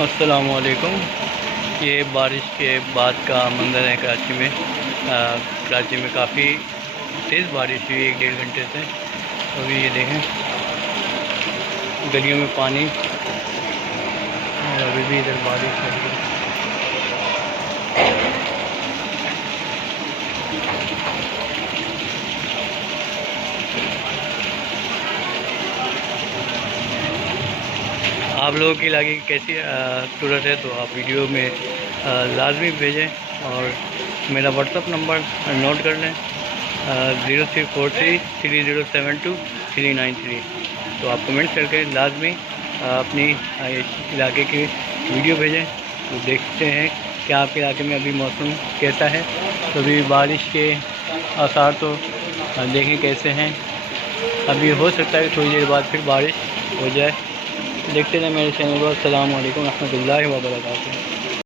अस्सलामुअलैकुम। ये बारिश के बाद का मंज़र है कराची में। कराची में काफ़ी तेज़ बारिश हुई 1-1.5 घंटे से। अभी ये देखें गलियों में पानी, और अभी भी इधर बारिश हो रही है। आप लोगों के इलाके की कैसी सूरत है, तो आप वीडियो में लाजमी भेजें। और मेरा व्हाट्सअप नंबर नोट कर लें, 03433072 393। तो आप कमेंट करके लाजमी अपनी इलाके की वीडियो भेजें, तो देखते हैं कि आपके इलाके में अभी मौसम कैसा है। तो अभी बारिश के आसार तो देखें कैसे हैं। अभी हो सकता है थोड़ी देर बाद फिर बारिश हो जाए। देखते रहें मेरे चैनल को। अस्सलाम वालेकुम रहमतुल्लाहि व बरकातुहू।